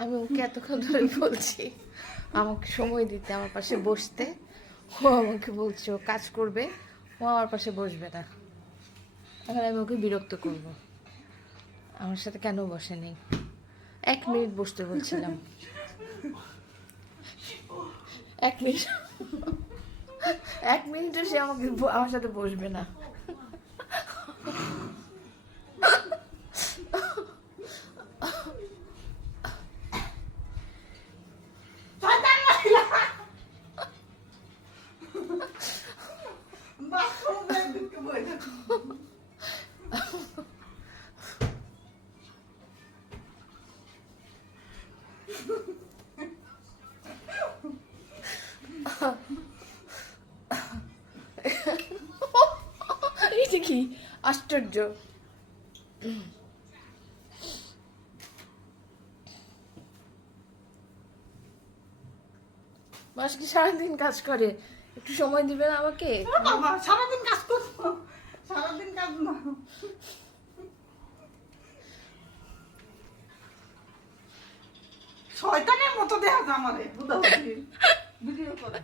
আমি ওকে এতক্ষণ ধরেই বলছি আমাকে সময় দিতে, আমার পাশে বসতে। ও আমাকে বলছে ও কাজ করবে, ও আমার পাশে বসবে না। এখন আমি ওকে বিরক্ত করব, আমার সাথে কেন বসে নেই। 1 মিনিট বসতে বলছিলাম, 1 মিনিট, 1 মিনিটও সে আমার সাথে বসবে না। এটা কি আশ্চর্য! মাস কি সারাদিন কাজ করে, একটু সময় দিবেন আমাকে? বাবা সারাদিন কাজ করবো, সারাদিন কাজ না। শয়তানের মতো দেখা যায় আমারে ভিডিও করে।